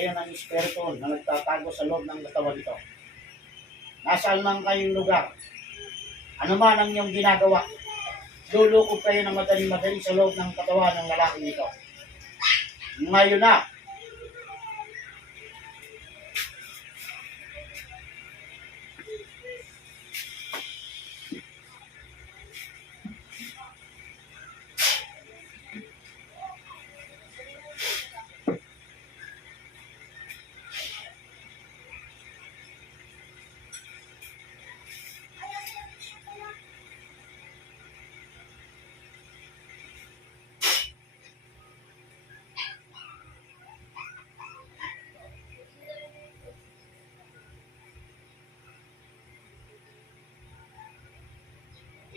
kayo ng espiritu na nagtatago sa loob ng katawan nito. Nasaan man kayong lugar, ano man ang inyong ginagawa, lulukob kayo ng madali-madali sa loob ng katawan ng lalaking ito. Ngayon na,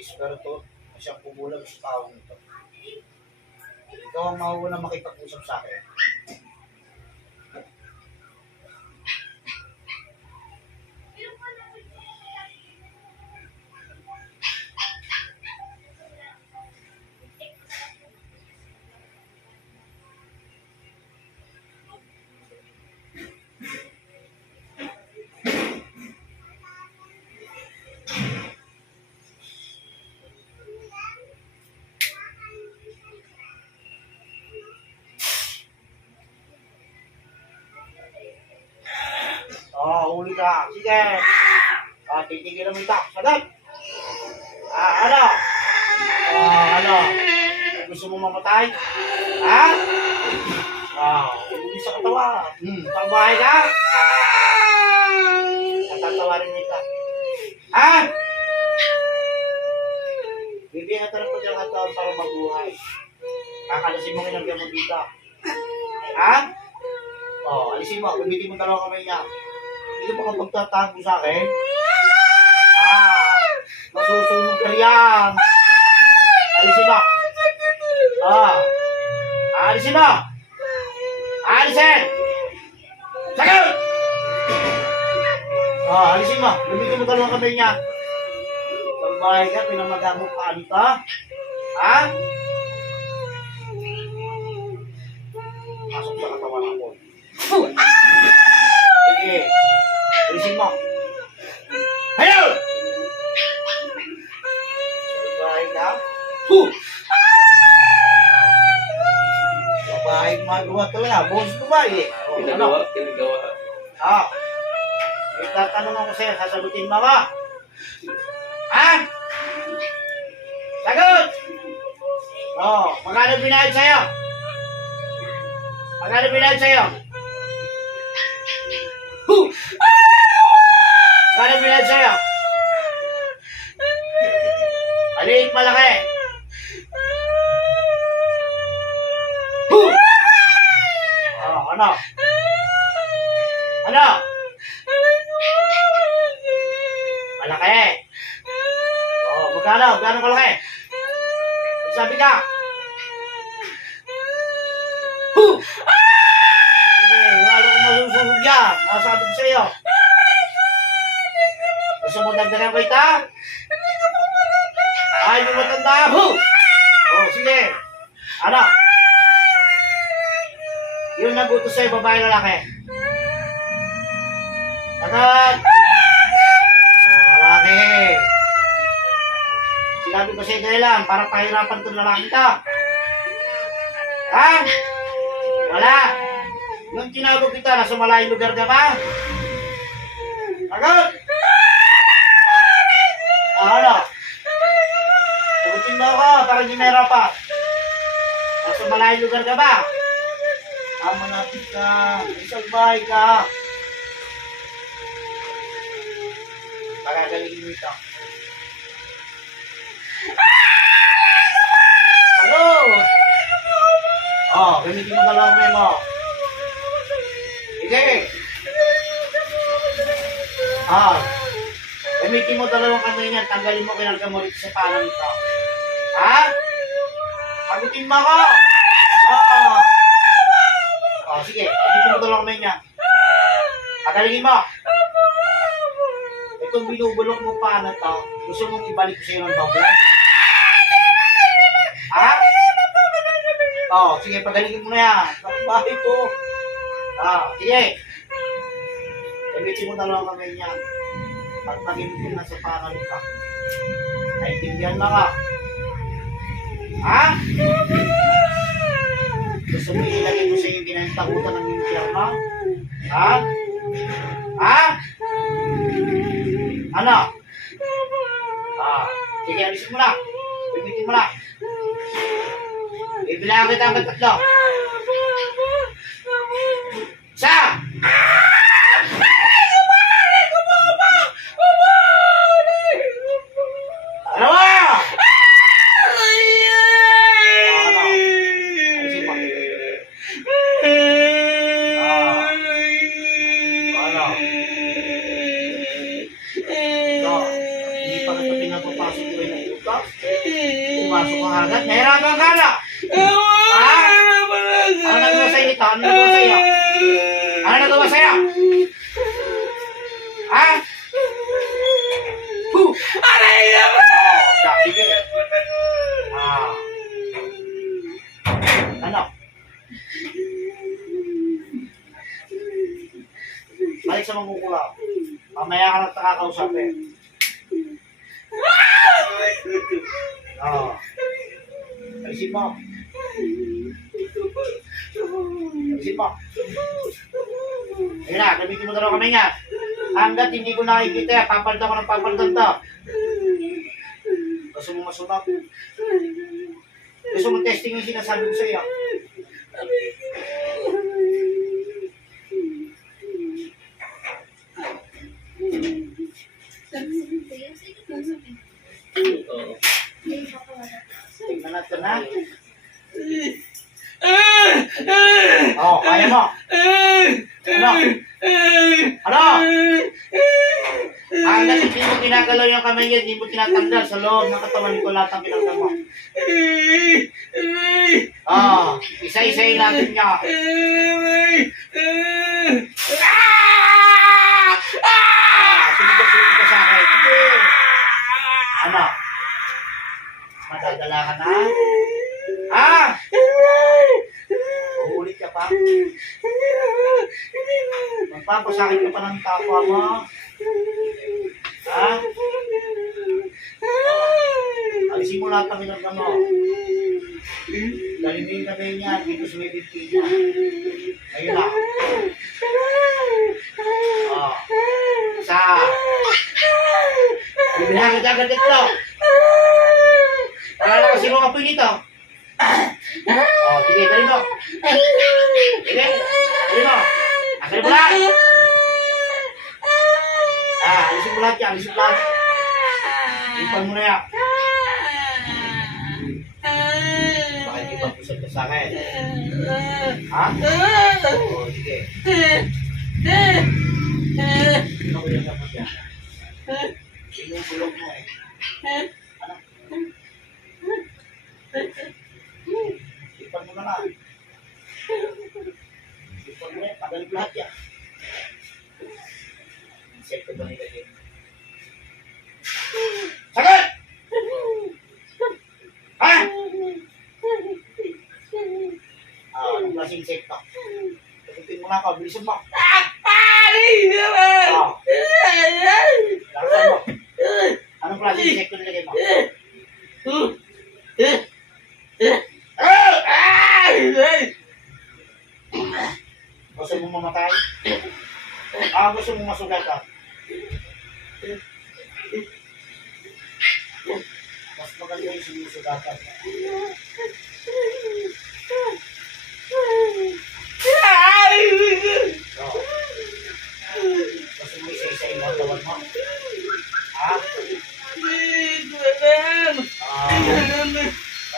espiritu na siyang pumulag sa taong ito. Ikaw ang mauna makipag-usap sa akin. Huli ka. Sige. Titigil mo ito. Sagat. Ano? Ano? Gusto mo mamatay? Ha? Hindi sa katawa. Pagbahay ka? Natatawarin mo ito. Ha? Bibigyan ka ng pagkakataon para mabuhay. Kakalasin mo kinagyan mo dito. Ha? Alisin mo. Gamitin mo dalawang kamay niya. Hindi pa ka magtatago sa akin? Masusunog ka riyan. Alisin mo. Alisin mo. Alisin! Sagot! Alisin mo. Gamitin mo dalawang kamay niya. Pagbahay ka, pinamagamot pa dito. Ha? Pasok sa katawan ako. Sige. Alisin mo. Hayo! Babae ka? Babae magawa talaga. Bones babae. Pinagawa. Itatanong ako sa'yo, sasagutin mo ba? Ha? Sagot! Magkano binayad sa'yo? Magkano binayad sa'yo? Magkano binayad sa'yo? Maliit, malaki. Ano? Ano? Malaki. Magkano? Magkano kalaki? Magsabi ka. Lalo kong masusunog yan. Nasabi ko sa iyo. Gusto mo dagdagan ko ita? Ay, may matanda. Sige. Ano? Yung nagutos sa'yo, babae lalaki. Agad! Lalaki. Sinabi ko sa'yo dahilan para pahirapan itong lalaki ka. Ha? Wala. Nung tinawag kita, nasa malayong lugar ka ba? Agad! Ano? Sagutin mo ako para hindi mahirapan. Nasa malayong lugar ka ba? Manapit ka. Isang bahay ka. Pagagalingin mo ito. Hello! Gamitin mo dalawang memo. Sige. Gamitin mo dalawang kamay niyan. Tanggalin mo kinalga mo rito sa palang ito. Ha? Sagutin mo ako. Sige. Gamitin mo dalawang kamay niyan. Pagalingin mo. Itong binubulok mo pa na to, gusto mong ibalik ko sa'yo ng doble? Ha? Sige, pagalingin mo na yan. Bakit ito? Sige. Gamitin mo dalawang kamay niya. Pagpagin na sa pangalan ka. Naintindihan mo ka. Ha? Gusto mo ilagay mo sa iyo ginantakutan ng impyerno? Ha? Ha? Ano? Sige, alisin mo na. Gamitin mo na. Ibilangan kita ang tatlo. Isa! Dalawa! Alisin mo. Hindi pa kita pinapapasok ko yung utak. Pumasok ka agad. Nahirapan ka na. Ano nagawa sa'yo nito? Ano nagawa sa'yo? Ano nagawa sa'yo? Ha? Aray naman! Sige. Ano? Balik sa mangkukula. Mamaya ka lang nakakausapin. Alisin mo. Alisin mo. Ayun na, gamitin mo dalawang kamay niya. Hanggat hindi ko nakikita, papalitan ko ng papalitan to. Gusto mo masunod? Gusto mo testing yung sinasabi ko sa iyo? Tingnan natin na. Kaya mo. Ano? Ano? Hanggang hindi mo ginagalaw yung kamay niya, hindi mo tinatanggal sa loob ng katawan ko lahat ang pinagdang mo. Isa-isayin natin niya. Sunod ka sa akin. Ano? Madadala ka na? Ha? Uulit ka pa? Magpapasakit ka pa ng kapwa mo? Ha? Alisin mo lahat ang minagdang mo. Galing mo yung kamay niya, dito sa may binti niya. Ayun na. Isa. Bibilang kita agad dito. Para kasi mo kapoy dito. Sige, dali mo. Sige, dali mo. Asalin mo lahat. Alisin mo lahat yan, alisin mo lahat. Ipan mo na yan. Bakit ipag-usap ka sa akin? Ha? Sige. Ano ko yung dapat yan? Sinubulog mo eh. Ano? Ipan mo na lang. Ipan mo na yan, pagalit lahat yan. Set ko ba nila din? Sagot! Ha? Anong klaseng sekta? Tututin mo na ako, bilisan mo. Lakasan mo. Anong klaseng sekta nilagay mo? Gusto mo mamatay? Gusto mo masugat ka? Mas maganda yung sinusugatan. Gusto mo isa-isa yung mga tawag mo? Ha?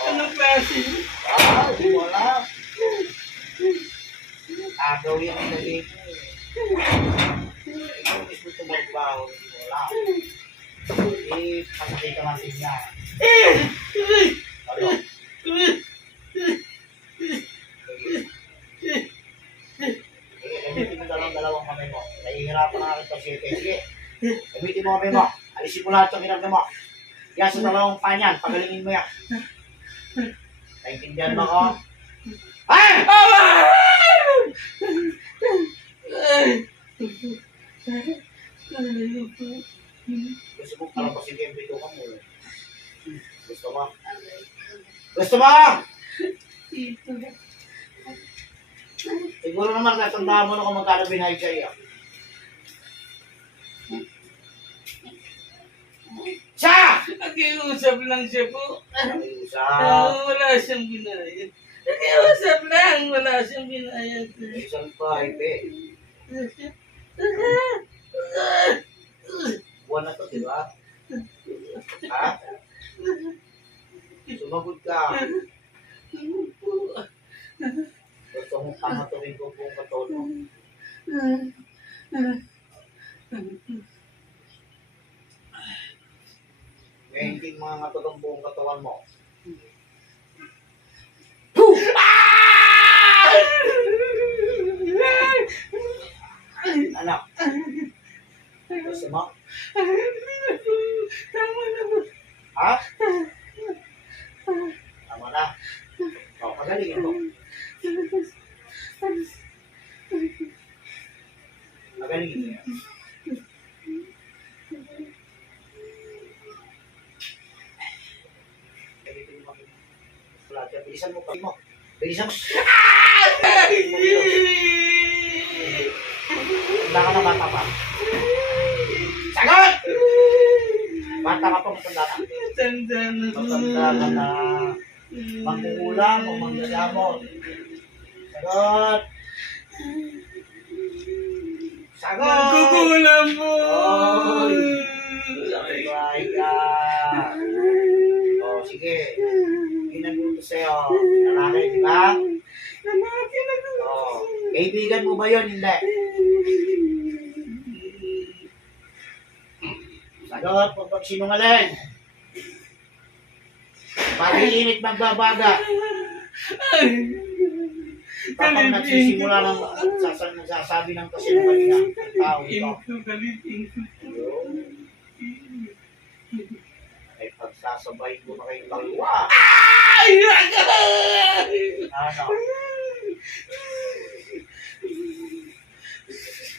Anong klase? Hindi mo alam. Agaw yan ang nagay mo. Ikaw mismo tumagbaho, hindi mo alam. Pasakay ka natin yan. Ano? Gamitin mo dalawang kamay mo. Nahihirapan na natin ito. Sige. Gamitin mo kamay mo. Alisin mo lahat yung hinagda mo. Yan sa dalawang panyan. Pagalingin mo yan. Naintindihan mo ko? Ay! Gusto mo parang pasigyan dito ka mo. Gusto mo? Gusto mo? Siguro naman natandaan mo na kung magkano binayad sa iyo. Siya! Nakiusap lang siya po. Isang, Wala siyang binayad. Nakiusap lang, wala siyang binayad. isang pipe eh. Buwan na to, di ba? Ha? Sumagot ka. Gusto mong pangatuwin ko buong katono. Ngayon hindi mga katulong buong katawan mo. Anak. Gusto mo? Tama na po. Ha? Tama na. O, pagalingin mo. Pagalingin mo yan. Bilisan mo pa mo. Bilisan mo. Tanda ka na bata pa. Sagot! Bata ka pa, matanda ka. Tanda na po. Matanda ka na. Mangkukulang o manggagamot. Sagot! Sagot! Magkukulang po. Oy! Sabay ka. O, sige. Ginaguto sa'yo. Lalaki, di ba? Lalaki na po. O, kaibigan mo ba yun? Hindi. Sagot, huwag magsinungaling. Pag-iinit magbabaga. Kapag nagsisimula ng nagsasabi ng kasinungaling ng tao ito. Ay pagsasabay ko na kayong dalawa. Ano?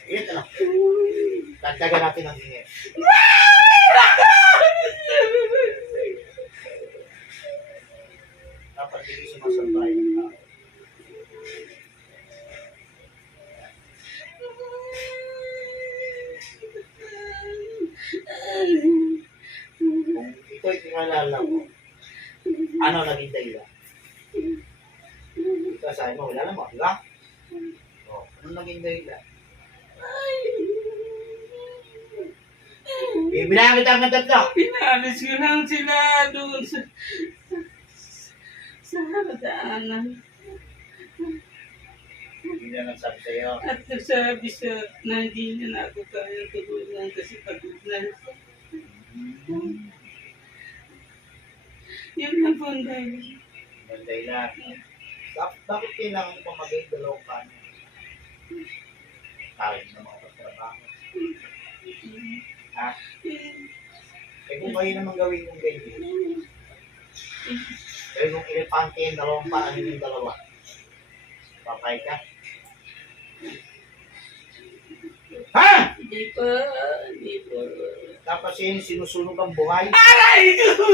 Ito lang. Dagdagan natin ang ingit. Dapat hindi sumasabay ng tao. Kung ito'y kinalala mo, ano naging dahilan? Ito sabi mo, wala naman, di ba? O, ano naging dahilan? Bibilang kita ng tatlo. Pinalis ko lang sila doon sa daanan. Hindi na nagsabi sa'yo. At nagsabi siya na hindi niya na ako kayang tulungan kasi pagod na siya. Yun lang po ang dahil. Ang dahilan. Bakit kailangan pa maging dalawang paano? Kaya na mga pagtrabaho. Ha? Eh kung kayo naman gawin yung ganyan. Pero kung elepante yung dalawang paano yung dalawa. Papay ka? Ha? Hindi pa, hindi pa. Tapos yun, sinusunog ang buhay. Aray ko!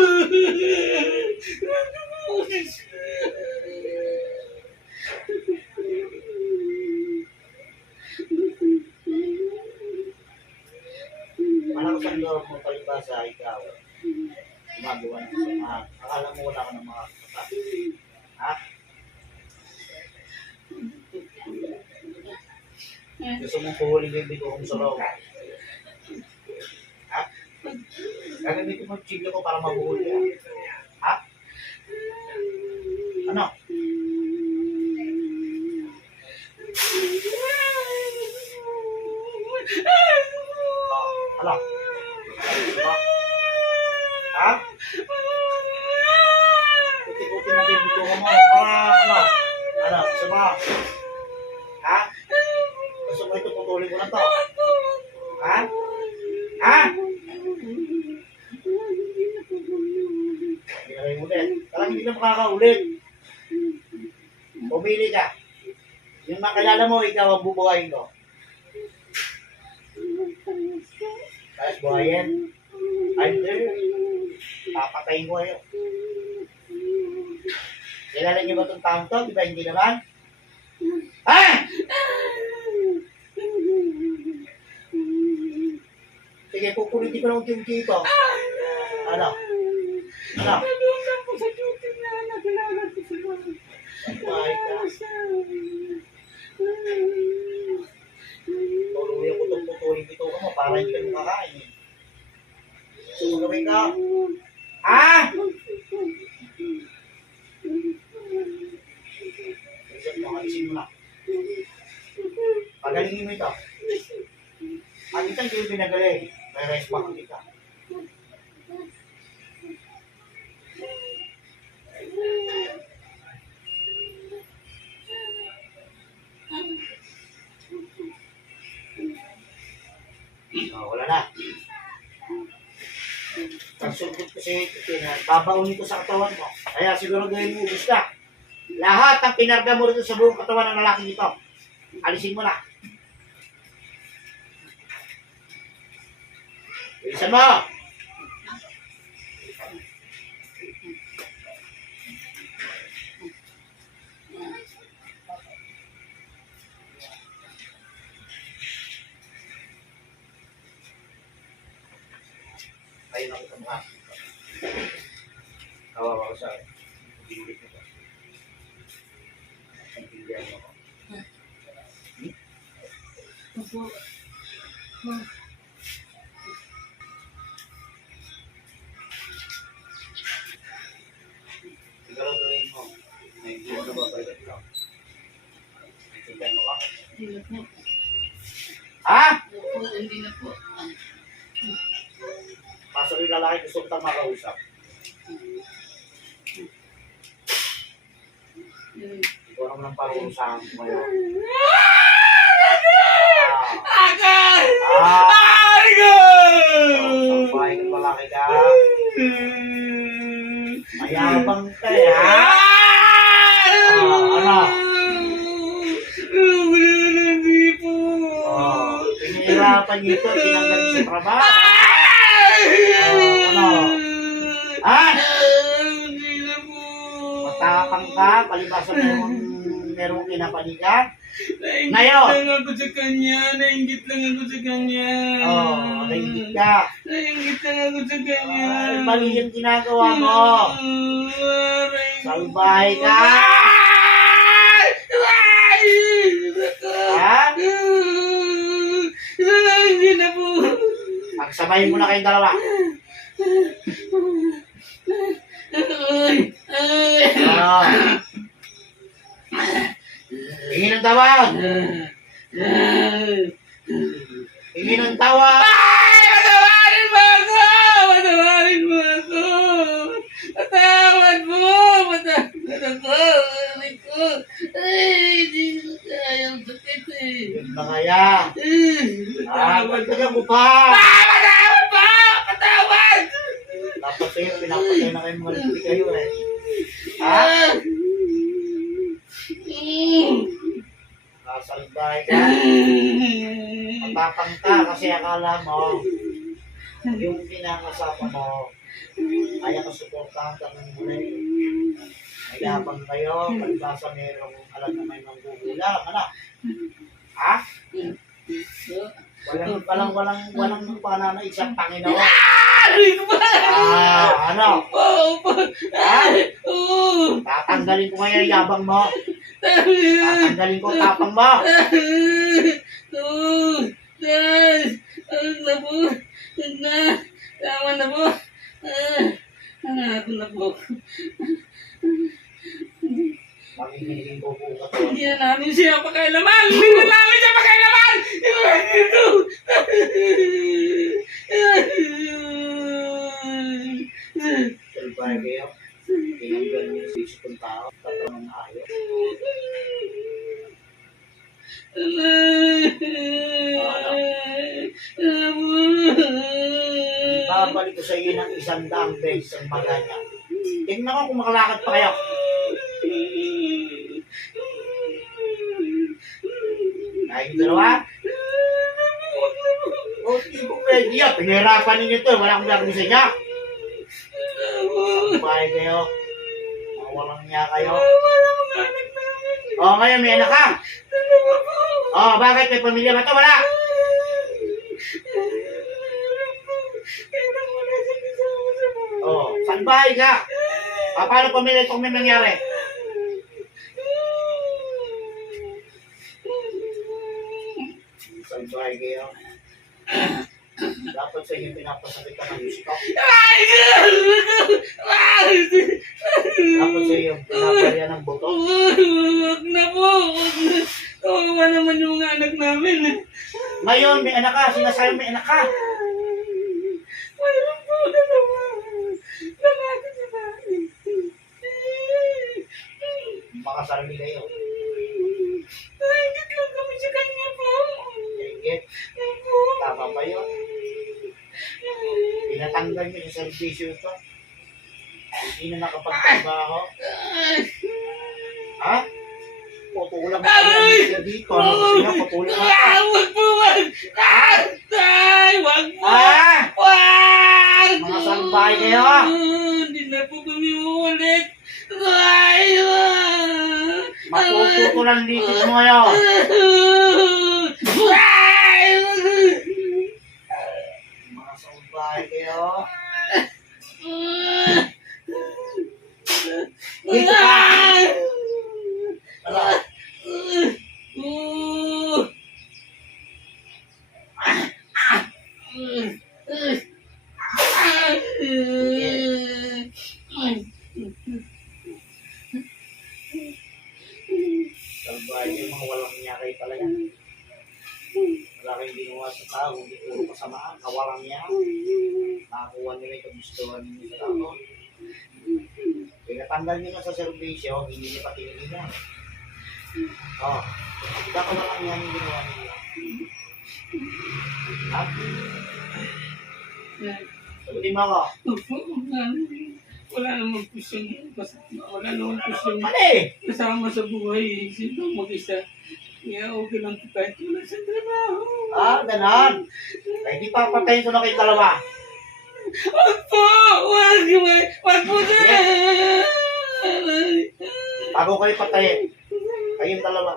Malakas ang loob mo palibasa ikaw. Gumagawa ng kasamahan. Akala mo wala ka ng mga kapatid. Ha? Gusto mong puhuling yung bigo kong sa loob. Ha? Gagamitin mo yung chiglo ko para mabuhuli ka. Ha? Ano? Ano? Ano? Ha? Kuti-kuti natin yung bigo mo. Ano? Ano? Gusto mo? Ha? Gusto mo ito putulin ko na to? Ha? Ha? Hindi na kayo ulit. Parang hindi na makakaulit. Pumili ka. Yung makilala mo, ikaw ang bubuhayin ko. Ayos buhayin. I'm there. Papatayin ko kayo. Kilala niyo ba itong taong to? Di ba hindi naman? Ha? Sige, pupulitin ko ng duty ito. Ano? Ano? Nandun po sa duty na nakilala ko sila. Bahay ka. Tuluyan ko itong putulin dito mo para hindi ka makakain. Sumagawin ka. Ha? Isip mo, alisin mo na. Pagalingin mo ito. At ito yung pinagaling. May rest back kita. Wala na. Pagsulgot kasi babaunin ko sa katawan mo. Kaya siguro gawin mo, ubus ka. Lahat ng pinarga mo rito sa buong katawan ng lalaki ito. Alisin mo na. Bilisan mo! Ayun ako sa mukha. Kawawa ko sa akin. Binulit ko. Ang pindihan mo ko. Opo. Siguro tuloy mo. May hindi mo na ba pwede ito? May pindihan mo ka? Hindi na po. Ha? Opo, hindi na po. Pasok yung lalaki gusto kitang makausap. Ikaw naman ang parusahan ko ngayon. Agay! Ah! Agay! Sa bahay ng lalaki ka. Mayabang ka eh, ha? Ano? Hindi po. Pinahirapan niyo ito, tinanggal niyo sa trabaho. Ano? Ha? Hindi na po. Matapang ka, palibasa merong kinapanigan. Nainggit Ngayon. lang ako sa kanya. Nainggit lang ako sa kanya. Nainggit ka. Nainggit lang ako sa kanya. Ay, mali yung ginagawa mo. Salbahe ka. Ha? Hindi na po. Pagsabayin mo na kayong dalawa. Ano? Tingin ng tawag. Tingin ng tawag. Ay! Patawarin mo ako! Patawarin mo ako! Patawad mo! Patawad ako! Aray ko! Ay! Hindi ko kayang sakit eh! Yun na kaya. Pagdagan mo pa. Patawad pa! Patawad! Dapat sa'yo, pinapatay na kayo mga lipi kayo eh. Ha? Ah! Nasalbahe ka. Matapang ka kasi akala mo yung kinakasama mo kaya kasuportahan ka ng muli. Mayabang kayo, palibasa merong alam na may manggugulang. Ano? Ha? Walang panana isang Panginoon. Aray ko ba? Ano? Opo! Oo! Tatanggalin ko ngayon yung yabang mo. Tatanggalin ko tapang mo. Oo! Guys! Ang na po! Tama na po! Ako na po. Makikinig ko po ka to. Hindi na namin siya pakailaman! Hindi na namin siya pakailaman! Salbahe kayo. Tinanggal niyo sa isip ng tao. Tatanong na ayaw. Babalik ko sa iyo ng 100 beses ang maganya. Tingnan ko kung makalakad pa kayo. Kaya yung dalawa? Okay. encyclopedia. Pinahirapan ninyo to. Wala akong gagawin sa inyo. Bahay kayo. Walang niya kayo. Ngayon may anak ka. Bakit? May pamilya ba to? Wala. Saan bahay ka? Paano pamilya itong may nangyari? Saan bahay kayo? Dapat sa inyo pinapasalit ka ng gusto. Dapat sa inyo pinapalia ng buto. Huwag na po. Kawawa naman yung mga anak namin. Ngayon, may anak ka. Sinasabi may anak ka. Mayroon po dalawa. Lalaki sa bahay. Makasarili kayo. Nainggit lang kami sa kanya po. Nainggit? Tama ba yun? Pinatanggal nyo sa servisyo ito. Hindi na nakapagtrabaho. Ha? Putulang ka yan dito. Ano kasi nga, putulang ka. Wag po, wag! Tay! Wag po! Wag! Mga salbahay kayo. Hindi na po kami uulit. Tay! Matututulan dito mo ngayon. Tay! Mga salbahay kayo. Dito ka. Tara. Salbahay kayo, mga walang niya kayo talaga. Wala kayong ginawa sa tao, hindi puro kasamaan, kawalang niya. Nakakuha nila yung kagustuhan ninyo sa tao. Pinatanggal nyo na sa servisyo, hindi nyo pa tinignan. Dapat walang yan yung ginawa ninyo. Ha? Sagutin mo ako. Wala naman po siyang kasama. Wala naman po siyang Mali! kasama sa buhay. Sino mag-isa? Kaya okay lang po kahit wala siyang trabaho. Ganon. Ay, di pa patayin ko na kayong dalawa. Wag po! Wag po na! Bago kayo patayin. Kayong dalawa.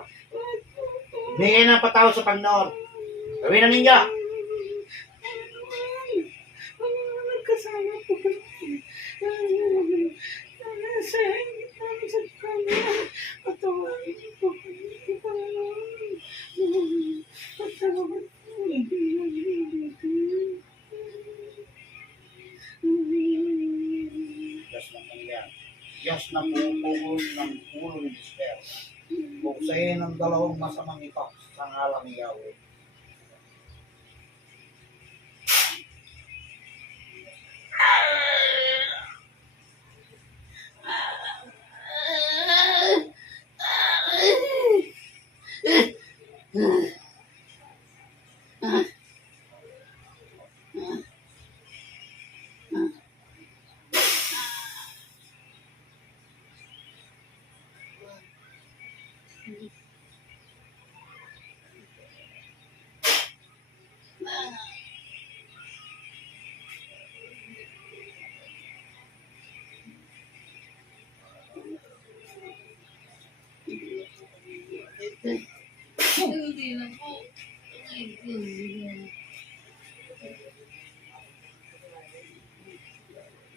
Hingin ng patawad sa Panginoon. Gawin na ninyo. Kasama po kami. Sa hingit namin sa kanya. Patawarin po kami. Patawarin po. Diyos ng Panginoon. Diyos na pupugol ng ulo ni Esther. Buksayin ang dalawang masamang ito sa ngalang ni Yahweh. Hindi na po.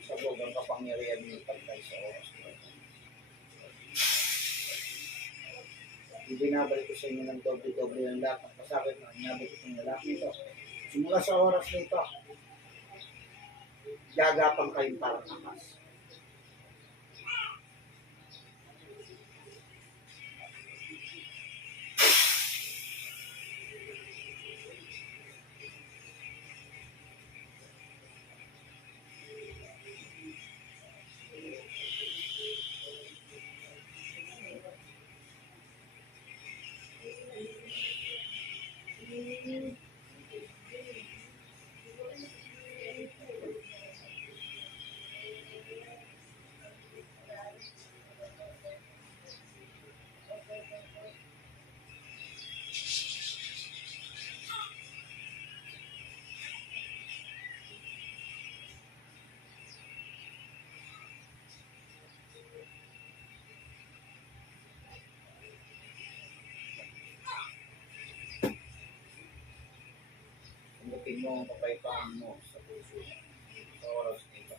Sa sobrang kapangyarihan ng pagkay sa oras ko. Ibinabalik ko sa inyo ng doble-doble ng lahat ng pasakit na inabot itong lalaki ito. Simula sa oras na ito, gagapang kayong parang amas. mo ang kapayapaan mo sa puso mo. Sa oras nito.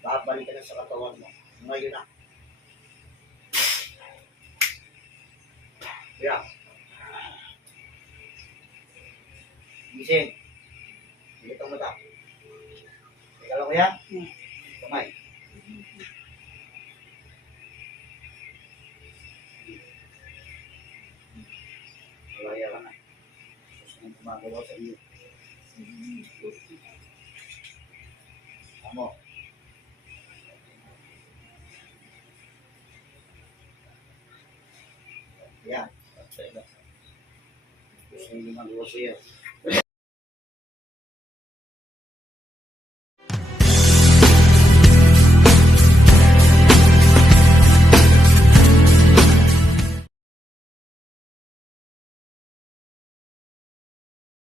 Babalik ka na sa katawan mo. Ngayon na. Kaya. Gising. Bilit ang mata. Teka lang kuya. Kamay. Malaya ka na. Gusto mong gumagawa sa iyo. Amo. Yan. Gusto mong gumagawa sa iyo.